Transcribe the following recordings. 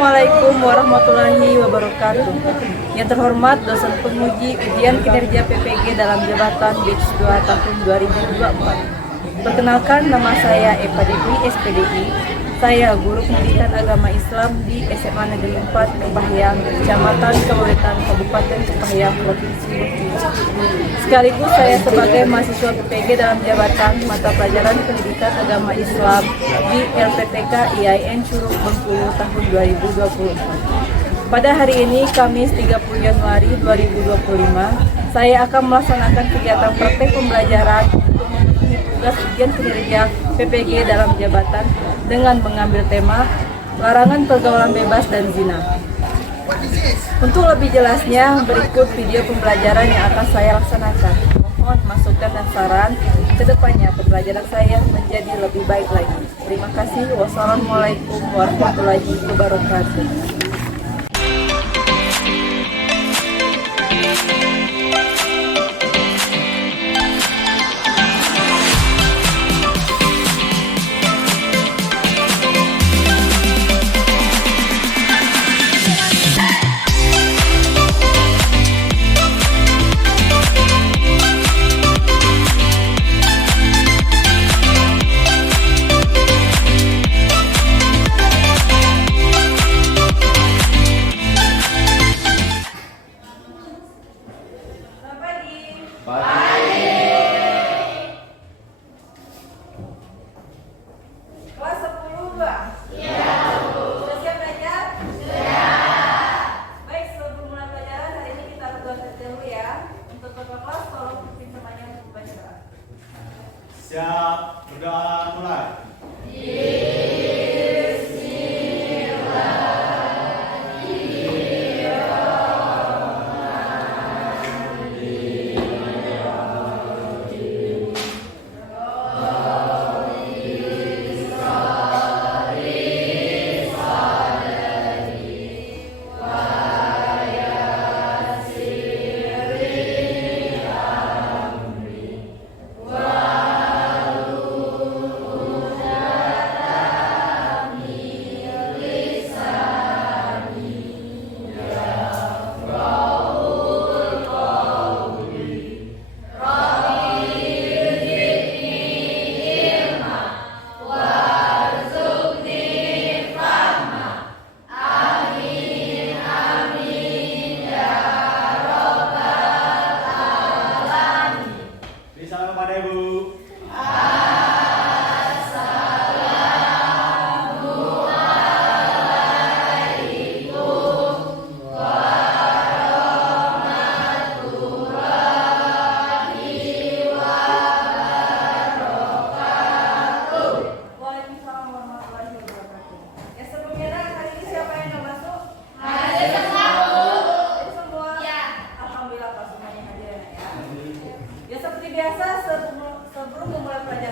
Assalamualaikum warahmatullahi wabarakatuh. Yang terhormat dosen penguji ujian kinerja PPG dalam jabatan batch 2 tahun 2024. Perkenalkan, nama saya Eva Dewi, SPDI. Saya guru pendidikan agama Islam di SMA Negeri 4 Kepahyang, Kecamatan Kawetan, Kabupaten Kepahyang, Provinsi Bengkulu. Sekaligus saya sebagai mahasiswa PPG dalam jabatan mata pelajaran pendidikan agama Islam di LPTK IAIN Curug Bengkulu tahun 2024. Pada hari ini, Kamis 30 Januari 2025, saya akan melaksanakan kegiatan praktek pembelajaran untuk memenuhi tugas ujian kinerja PPG dalam jabatan dengan mengambil tema larangan pergaulan bebas dan zina. Untuk lebih jelasnya, berikut video pembelajaran yang akan saya laksanakan. Mohon masukan dan saran ke depannya pembelajaran saya menjadi lebih baik lagi. Terima kasih. Wassalamualaikum warahmatullahi wabarakatuh. Siap, berdoa mulai. Salam kepada Ibu. Waalaikumsalam warahmatullahi wabarakatuh. Ya, sebelumnya hari ini siapa yang nggak masuk? Jadi semua? Ya. Alhamdulillah Pak, semuanya hadir ya. Ya seperti biasa sebelum memulai pelajaran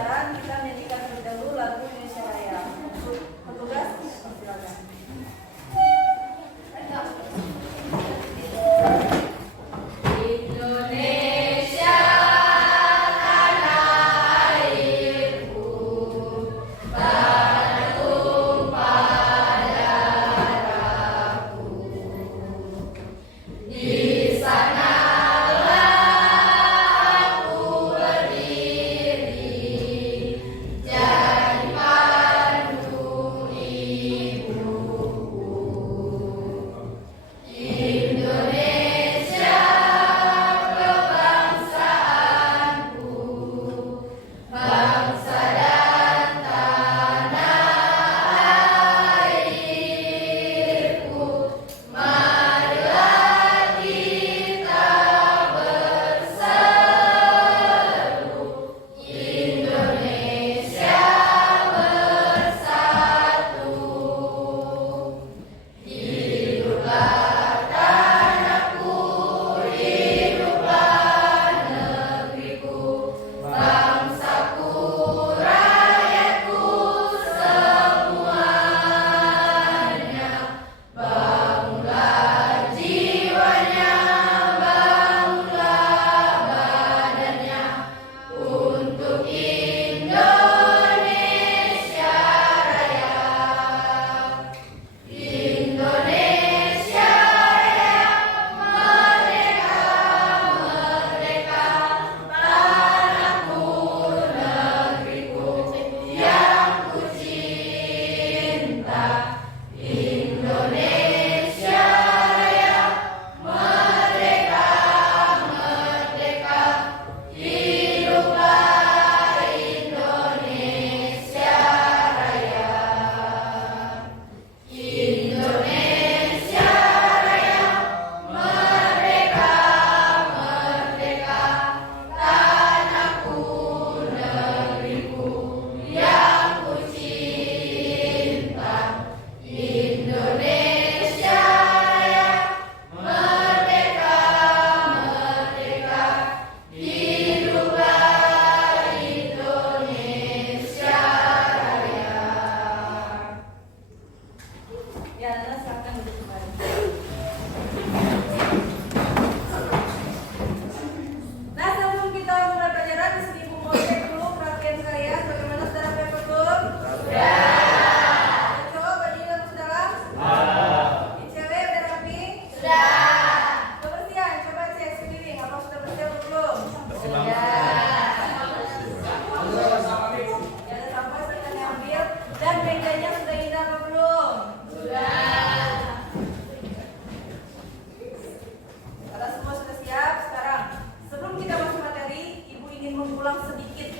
hal sedikit.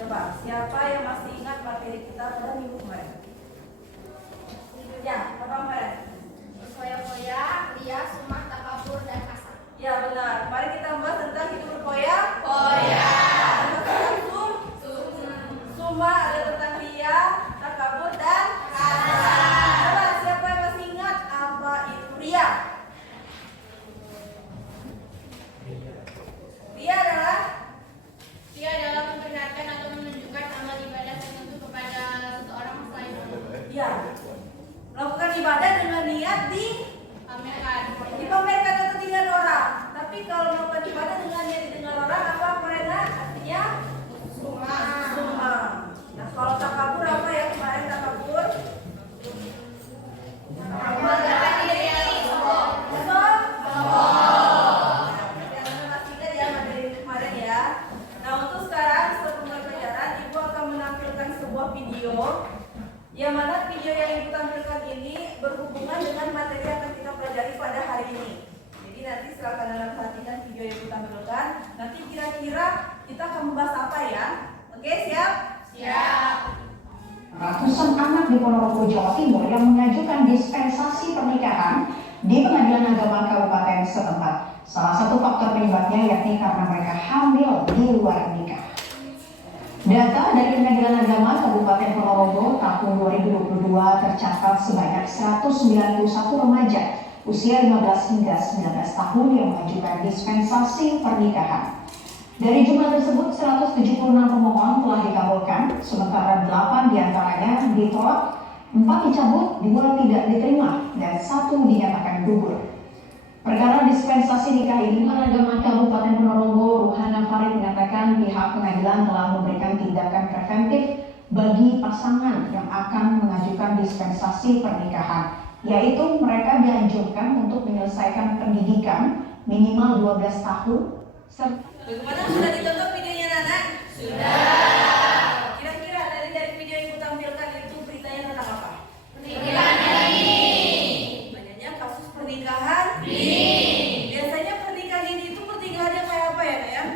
Coba, siapa yang masih ingat materi kita pada minggu kemarin? Ya, apa kemarin? Berfoya-foya, ria, sumak, takabur, dan kasar. Ya benar. Mari kita bahas tentang hidup berfoya. Foya. Ada tentang suma, ada tentang ria, takabur, dan kasar. Coba, siapa yang masih ingat apa itu ria? Ria adalah Dia adalah memperlihatkan atau menunjukkan amal ibadah tertentu kepada seseorang selain Allah. ya, melakukan ibadah dengan niat Pamerkan. dipamerkan atau dengan orang. Tapi kalau melakukan ibadah dengan niat didengar orang, apa mereka? Artinya Suma. suma. Nah, kalau takabur apa ya kemarin takabur? Memperlihatkan diri sombong. Sombong. Jangan masih ingat ya materi kemarin ya. Nah, untuk sekarang setelah mulai pelajaran, Ibu akan menampilkan sebuah video. Yang mana video yang Ibu tampilkan ini berhubungan dengan materi yang akan kita pelajari pada hari ini. Jadi nanti silakan Anda perhatikan video yang Ibu tampilkan. Nanti kira-kira kita akan membahas apa ya? Oke, siap? Siap. Ratusan anak di Ponorogo, Jawa Timur yang mengajukan dispensasi pernikahan di Pengadilan Agama Kabupaten setempat. Salah satu faktor penyebabnya yakni karena mereka hamil di luar nikah. Data dari Pengadilan Agama Kabupaten Ponorogo tahun 2022 tercatat sebanyak 191 remaja usia 15 hingga 19 tahun yang mengajukan dispensasi pernikahan. Dari jumlah tersebut, 176 pemohon telah dikabulkan, sementara 8 diantaranya ditolak, 4 dicabut, 2 tidak diterima, dan 1 dinyatakan gugur. Perkara dispensasi nikah ini, Agama Kabupaten Ponorogo, Ruhana Farid mengatakan pihak pengadilan telah memberikan tindakan preventif bagi pasangan yang akan mengajukan dispensasi pernikahan, yaitu mereka dianjurkan untuk menyelesaikan pendidikan minimal 12 tahun, serta Bagaimana, sudah ditonton videonya Nana? Sudah. Kira-kira dari video yang Ibu tampilkan itu beritanya tentang apa? Pernikahan dini. Banyaknya kasus pernikahan Dini. Biasanya pernikahan ini itu pernikahannya kayak apa ya, Nak ya?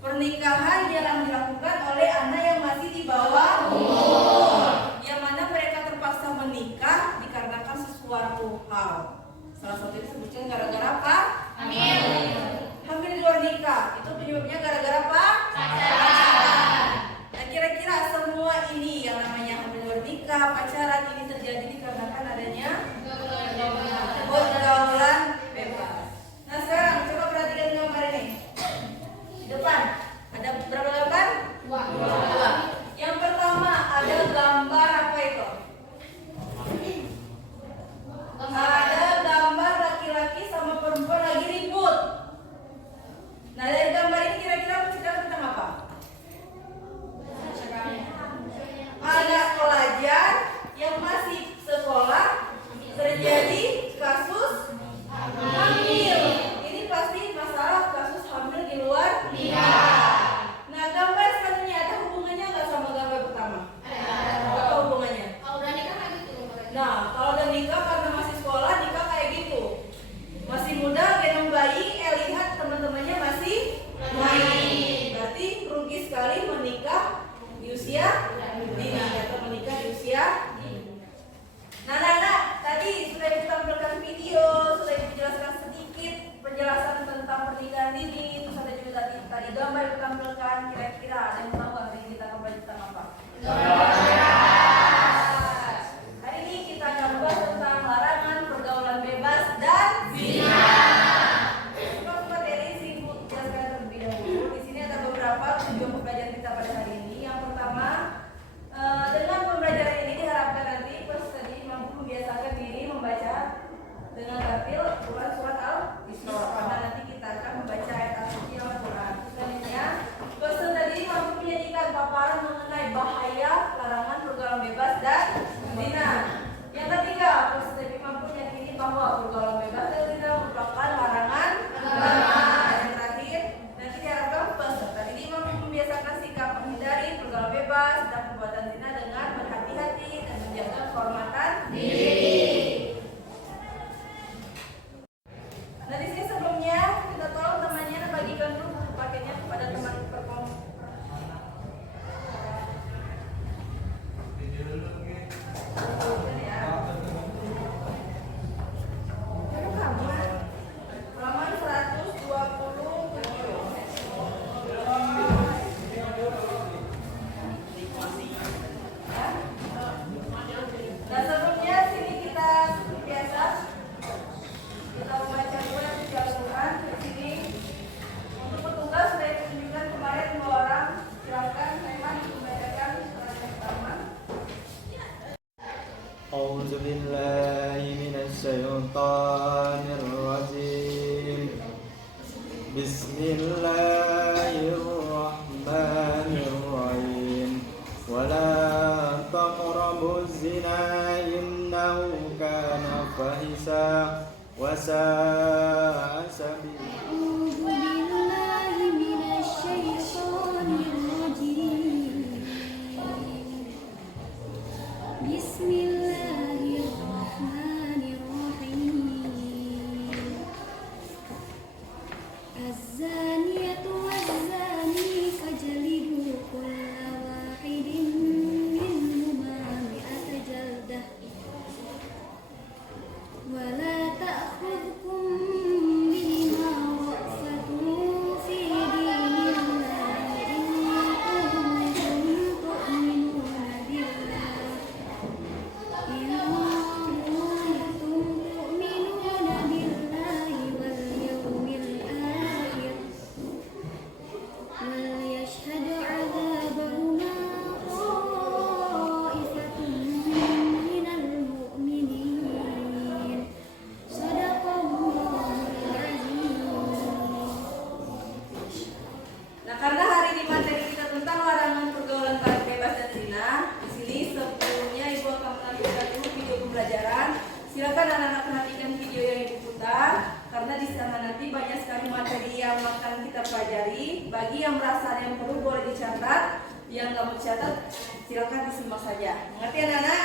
Pernikahan yang dilakukan oleh anak yang masih di bawah umur, yang mana mereka terpaksa menikah dikarenakan sesuatu hal. Salah satu disebutkan gara-gara apa? Hamil di luar nikah. Itu penyebabnya gara-gara apa? Pacaran. Nah, kira-kira semua ini yang namanya hamil di luar nikah, pacaran ini terjadi dikarenakan adanya pergaulan bebas. Nah, sekarang coba perhatikan gambar ini. Di depan ada berapa gambar? Dua. Yang pertama ada gambar apa itu? Ada gambar laki-laki sama perempuan lagi ribut. Nah, dari gambar ini kira-kira menceritakan tentang apa? Ada pelajar yang masih sekolah terjadi kasus hamil. Ini pasti masalah kasus hamil di luar nikah. Nah, gambar selanjutnya ada hubungannya nggak sama gambar pertama? Apa hubungannya? Nah, kalau udah nikah karena masih sekolah, nikah kayak gitu. Masih muda, gendong bayi, lihat teman-temannya masih main. Berarti rugi sekali menikah di usia dini atau menikah di usia dini. Nah, tadi sudah ditampilkan video, sudah dijelaskan sedikit penjelasan tentang pernikahan dini. Terus ada juga tadi gambar ditampilkan. Kira-kira ada yang tahu hari ini kita akan belajar tentang apa? Hari ini kita akan bahas tentang larangan pergaulan bebas dan zina. Untuk materi singkat jelaskan terlebih dahulu. Di sini ada beberapa tujuan pembelajaran kita pada hari ini. Yang pertama, dengan pembelajaran ini diharapkan nanti peserta mampu membiasakan diri membaca dengan tartil surat Al-Isra. Karena nanti kita akan membaca ayat al-suci Al-Quran. Selanjutnya أعوذ بالله من الشيطان الرجيم بسم الله الرحمن الرحيم ولا تقربوا الزنا إنه كان فاحشا وساء سبيلا أعوذ بالله من الشيطان الرجيم بسم الله الرحمن الرحيم الزانية والزاني فاجلدوا كل واحد منهما 100 جلدة ولا تأخذكم بهما رأفة في دين الله إن كنتم تؤمنون بالله واليوم الآخر وليشهد عذابهما طائفة من المؤمنين صدق الله العظيم. Nah, karena hari ini materi kita tentang larangan pergaulan bebas dan zina, di sini sebelumnya Ibu akan menampilkan dulu video pembelajaran. Silakan anak-anak perhatikan video yang Ibu putar, karena di sana nanti banyak sekali materi yang akan kita pelajari. Bagi yang merasa ada yang perlu boleh dicatat, yang nggak mau dicatat silakan disimak saja. Mengerti anak-anak?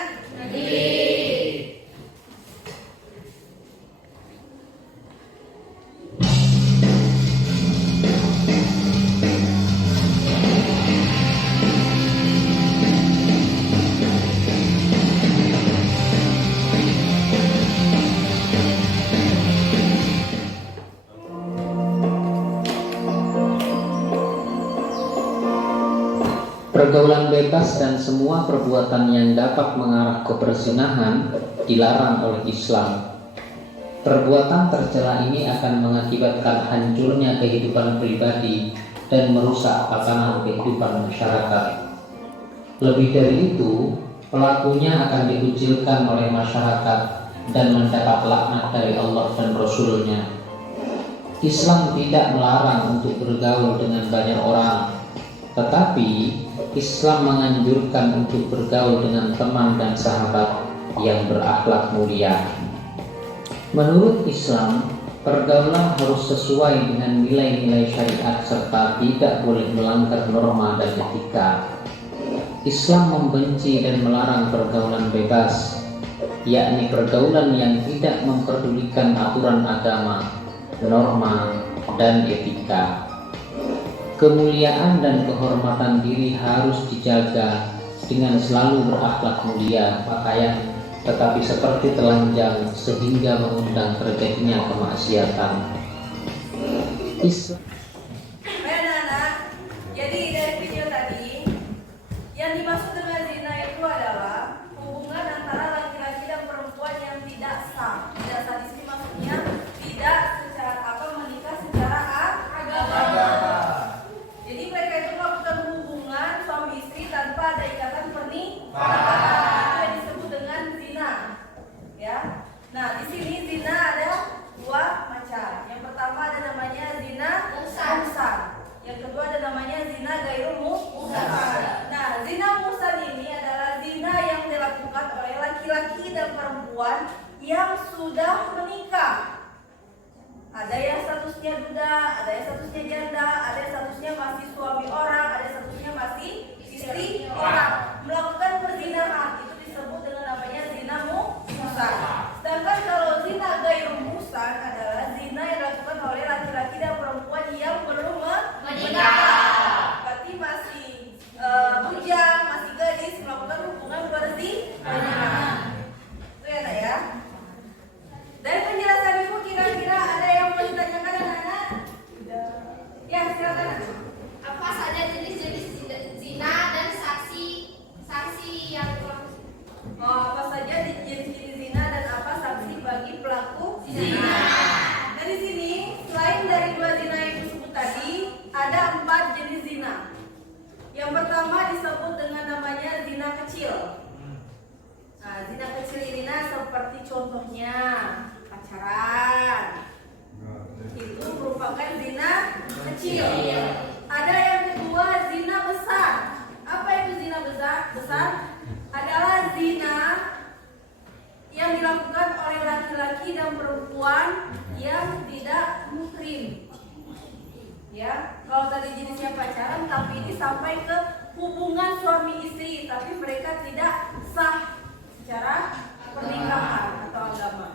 Pergaulan bebas dan semua perbuatan yang dapat mengarah ke perzinahan dilarang oleh Islam. Perbuatan tercela ini akan mengakibatkan hancurnya kehidupan pribadi dan merusak tatanan kehidupan masyarakat. Lebih dari itu, pelakunya akan dikucilkan oleh masyarakat dan mendapat laknat dari Allah dan Rasul-Nya. Islam tidak melarang untuk bergaul dengan banyak orang, tetapi Islam menganjurkan untuk bergaul dengan teman dan sahabat yang berakhlak mulia. Menurut Islam, pergaulan harus sesuai dengan nilai-nilai syariat serta tidak boleh melanggar norma dan etika. Islam membenci dan melarang pergaulan bebas, yakni pergaulan yang tidak memperdulikan aturan agama, norma, dan etika. Kemuliaan dan kehormatan diri harus dijaga dengan selalu berakhlak mulia, pakaian tetapi seperti telanjang sehingga mengundang terjadinya kemaksiatan. Islam. Baik anak-anak, jadi dari video tadi yang dimaksud dengan zina itu adalah hubungan antara laki-laki dan perempuan yang tidak sah. Tidak sah di sini maksudnya tidak secara menikah secara agama. Jadi mereka itu melakukan hubungan suami istri tanpa ada ikatan pernikahan. Itu yang disebut dengan zina. Ya. Nah, di sini zina ada dua macam. Yang pertama ada namanya zina muhsan. Yang kedua ada namanya zina ghairul muhsan. Nah, zina muhsan ini adalah zina yang dilakukan oleh laki-laki dan perempuan yang sudah menikah. Ada yang statusnya duda, ada yang statusnya janda, ada yang statusnya masih suami orang, ada yang statusnya masih istri orang. Melakukan perzinahan itu disebut dengan namanya zina muhsan. Sedangkan kalau zina ghairul muhsan adalah zina yang dilakukan oleh laki-laki dan perempuan yang belum menikah. Berarti masih bujang, masih gadis melakukan hubungan perzinahan. Itu ya, Nak ya. Dari penjelasan Ibu kira-kira ada yang mau ditanyakan anak-anak? Ya, silakan. Apa saja zina kecil ini seperti contohnya pacaran. Itu merupakan zina kecil. Ada yang kedua, zina besar. Apa itu zina besar? Besar adalah zina yang dilakukan oleh laki-laki dan perempuan yang tidak muhrim. Ya, kalau tadi jenisnya pacaran, tapi ini sampai ke hubungan suami istri, tapi mereka tidak sah secara pernikahan atau agama.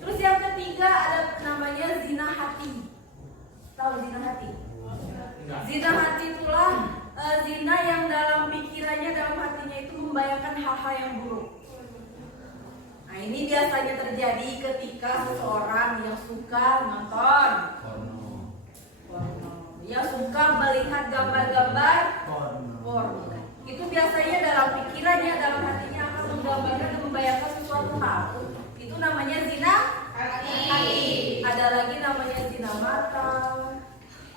Terus yang ketiga ada namanya zina hati. Tahu zina hati? Zina hati itulah zina yang dalam pikirannya, dalam hatinya itu membayangkan hal-hal yang buruk. Nah, ini biasanya terjadi ketika seseorang yang suka nonton porno, yang suka melihat gambar-gambar porno. Itu biasanya dalam pikirannya, dalam hatinya akan menggambarkan dan membayangkan sesuatu hal. Itu namanya zina hati. Ada lagi namanya zina mata,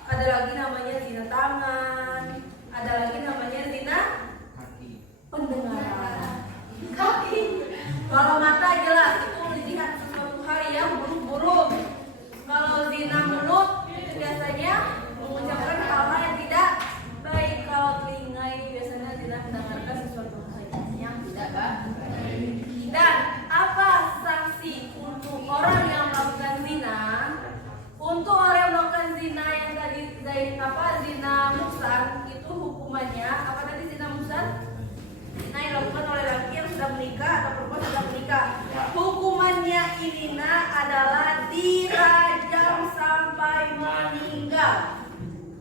ada lagi namanya zina tangan, ada lagi namanya zina pendengaran. Kaki. Kalau mata jelas itu melihat sesuatu hal yang buruk-buruk. Kalau zina mulut itu biasanya mengucapkan hal-hal yang tidak baik. Kalau telinga ini biasanya zina mendengarkan sesuatu hal yang tidak baik. Dan apa sanksi untuk orang yang melakukan zina? Untuk orang yang melakukan zina yang tadi zina muhsan itu hukumannya apa tadi zina muhsan? Zina yang dilakukan oleh laki yang sudah menikah atau perempuan sudah menikah. Hukumannya ini adalah dirajam sampai meninggal.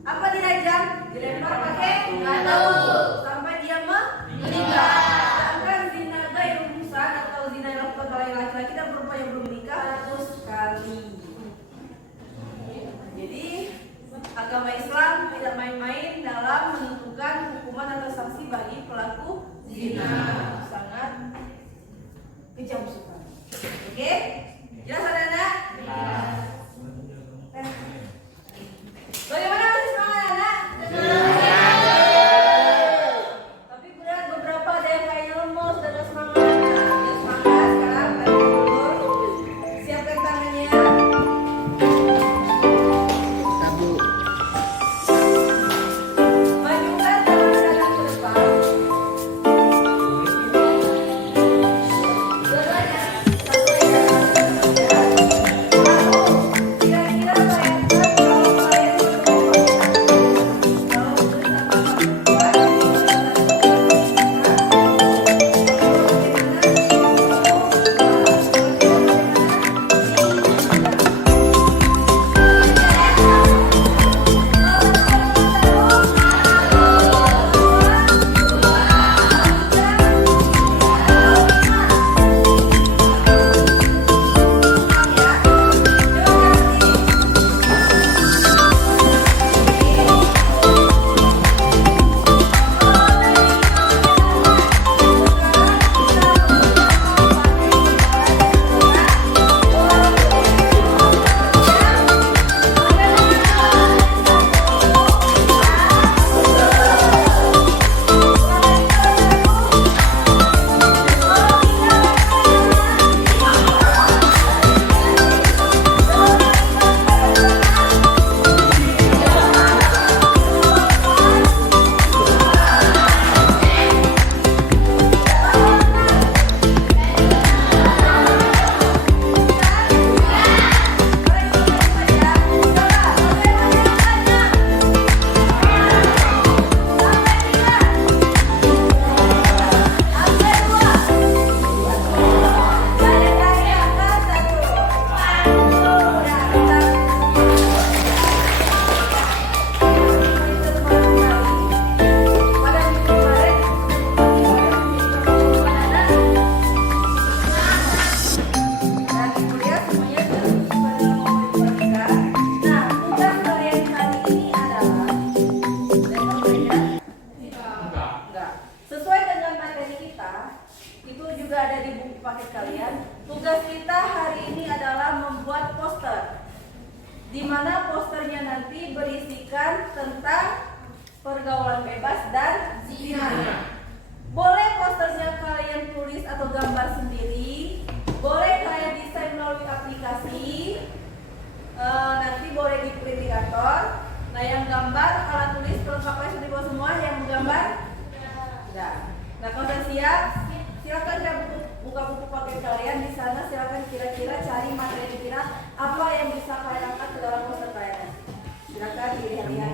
Apa dirajam? Dilempar pakai batu sampai dia meninggal. Sedangkan zina ghair muhsan atau zina yang dilakukan oleh laki-laki dan perempuan yang belum menikah 100 kali. Jadi agama Islam tidak main-main dalam menentukan hukuman atau sanksi bagi pelaku zina. Sangat kejam sekali. Oke? Jelas anak-anak? Bagaimana masih semangat anak? Tapi berat beberapa ada yang kayaknya lemes dan gak semangat. Ya semangat sekarang kalian tidur. Siapkan tangannya. Majukan tangan kanan ke depan. Kira-kira bayangkan kalau kalian di mana posternya nanti berisikan tentang pergaulan bebas dan zina. Boleh poster posternya kalian tulis atau gambar sendiri, boleh kalian desain melalui aplikasi. Nanti boleh di print di kantor. Nah, yang gambar alat tulis perlengkapannya sudah dibawa semua. Yang menggambar sudah. Nah, kalau sudah siap, silakan ya buka buku paket kalian di sana. Silakan kira-kira cari materi kira apa yang bisa kalian angkat ke dalam poster kalian. Silakan dilihat-lihat.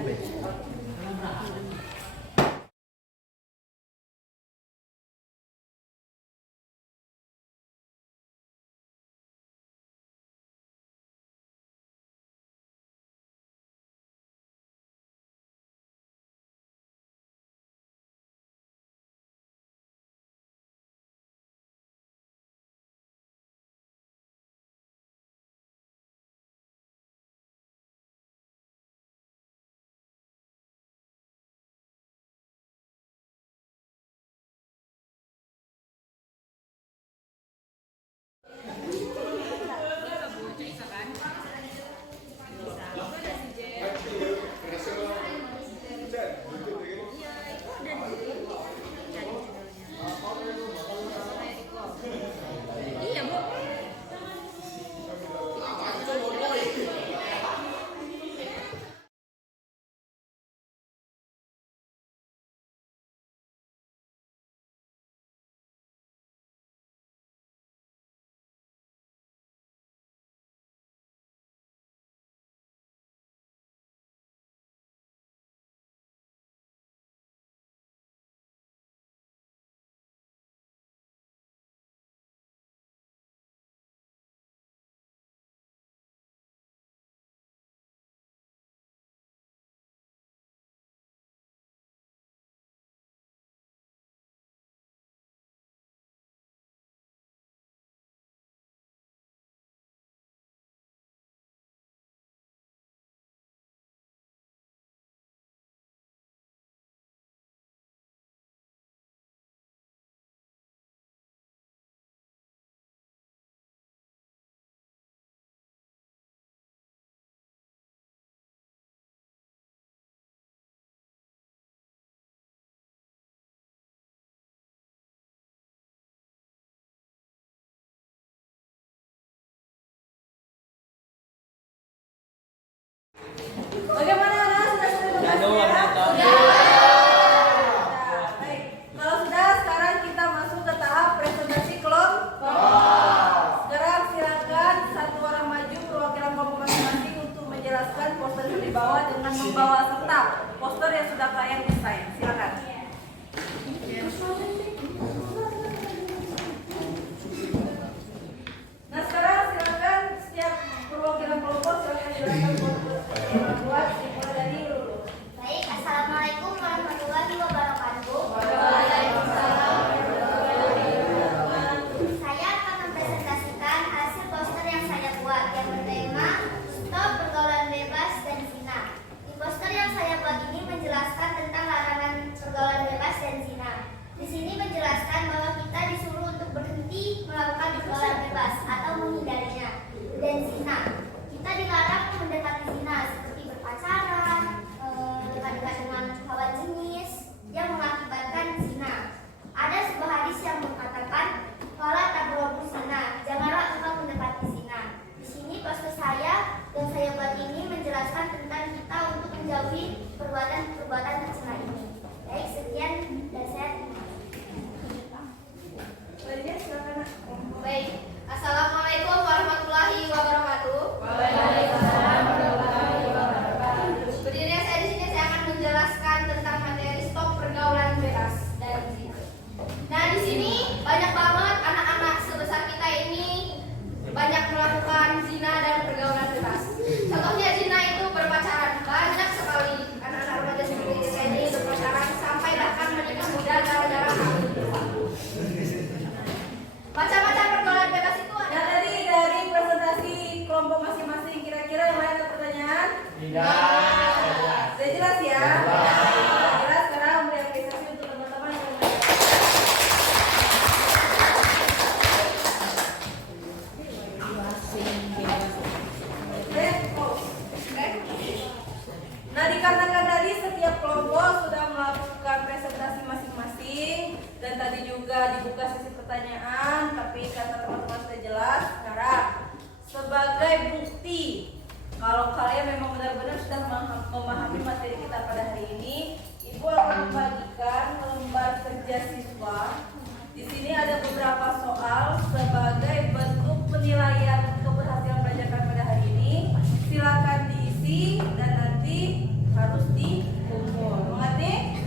dibuka sesi pertanyaan, tapi kata teman-teman sudah jelas. Sekarang sebagai bukti kalau kalian memang benar-benar sudah memahami materi kita pada hari ini, Ibu akan membagikan lembar kerja siswa. Di sini ada beberapa soal sebagai bentuk penilaian keberhasilan belajar pada hari ini. Silakan diisi dan nanti harus dikumpul. Mengerti?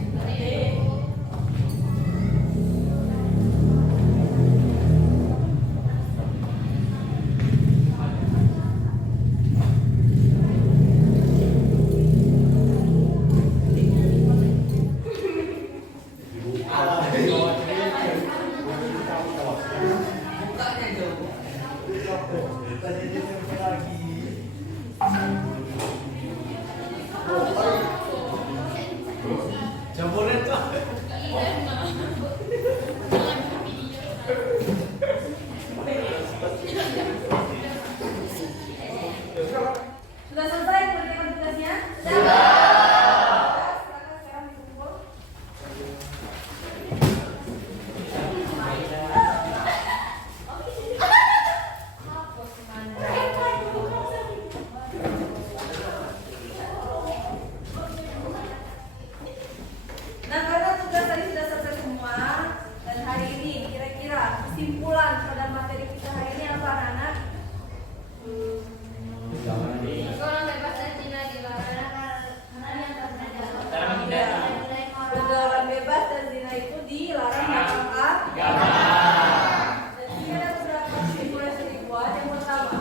Sudah selesai pengerjaan tugasnya? Sudah. Silakan sekarang dikumpul. Nah, karena tugas tadi sudah selesai semua, dan hari ini kira-kira kesimpulan pada materi kita hari ini apa, anak-anak? Sekolah bebas dan zina dilarang. Pergaulan bebas dan zina itu dilarang apakah? Jadi ada beberapa kesimpulan seribuan. Yang pertama,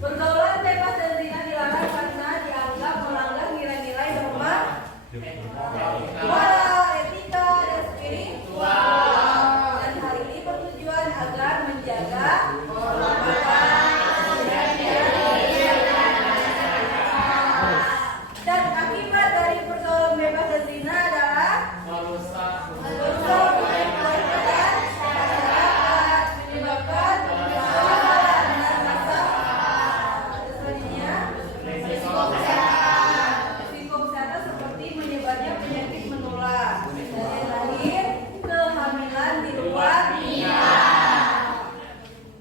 pergaulan bebas dan zina dilarang karena dianggap melanggar nilai-nilai norma moral, etika, dan spiritual. Dan hal ini bertujuan agar menjaga dan akibat dari pergaulan bebas dan zina adalah menyebabkan permasalahan dan masalah. Selanjutnya, risiko kesehatan seperti menyebarnya penyakit menular, dari lahir, kehamilan di luar nikah,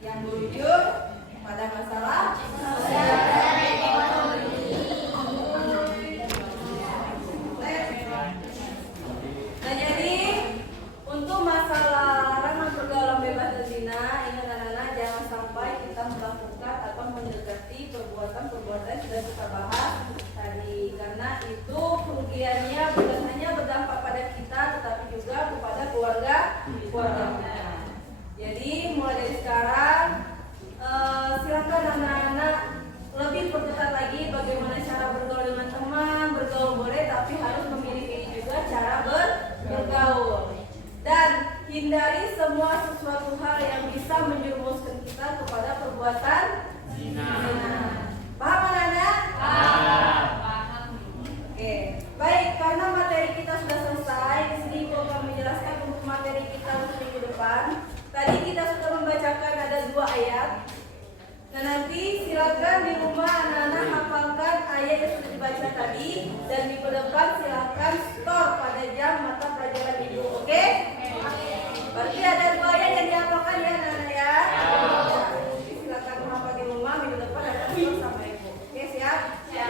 yang berujung pada masalah Nah, jadi untuk masalah larangan pergaulan bebas dan zina, ingat anak-anak, jangan sampai kita melakukan atau mendekati perbuatan-perbuatan yang sudah kita bahas tadi, karena itu kerugiannya bukan hanya berdampak pada kita, tetapi juga kepada keluarga kita. Jadi mulai dari sekarang silakan anak-anak lebih perketat lagi bagaimana cara bergaul dengan teman. Bergaul boleh, tapi harus memiliki juga cara bergaul. Dan hindari semua sesuatu hal yang bisa menjerumuskan kita kepada perbuatan zina. Paham anak-anak? Paham. Oke, baik, karena materi kita sudah selesai. Di sini Ibu akan menjelaskan untuk materi kita untuk minggu depan. Tadi kita sudah membacakan ada 2 ayat. Nah, nanti silakan di rumah anak-anak hafalkan ayat yang sudah dibaca tadi, dan minggu depan silakan store pada jam mata pelajaran Ibu. Oke? Berarti ada 2 ayat yang dihafalkan ya anak-anak ya. Jadi silakan menghafal di rumah, minggu depan ada store sama Ibu. Oke, siap? Siap.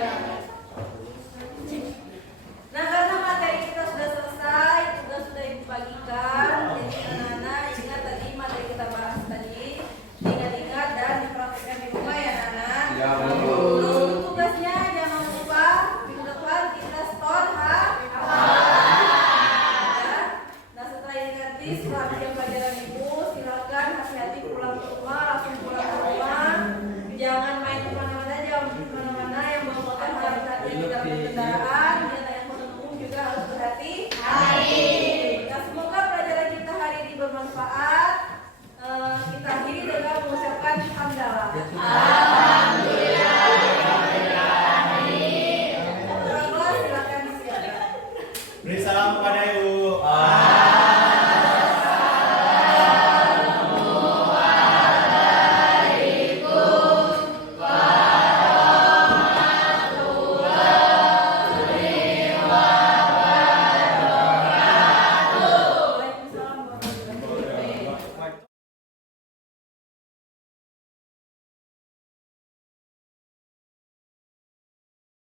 Nah, karena materi kita sudah selesai, tugas sudah dibagikan, jadi anak-anak ingat tadi materi kita bahas tadi, ingat-ingat dan dipraktikkan di rumah ya anak-anak. Ya, terus tugasnya jangan lupa minggu depan kita store hafalan. Nah, setelah ini nanti setelah jam pelajaran Ibu, silakan hati-hati pulang ke rumah, langsung pulang ke rumah. Jangan main kemana-mana, jangan kemana-mana. Yang bawa motor harus hati-hati di dalam kendaraan. Juga harus berhati-hati. Nah, semoga pelajaran kita hari ini bermanfaat. Kita akhiri dengan mengucapkan hamdalah. Alhamdulillah. Silakan disiapkan. Beri salam kepada Ibu.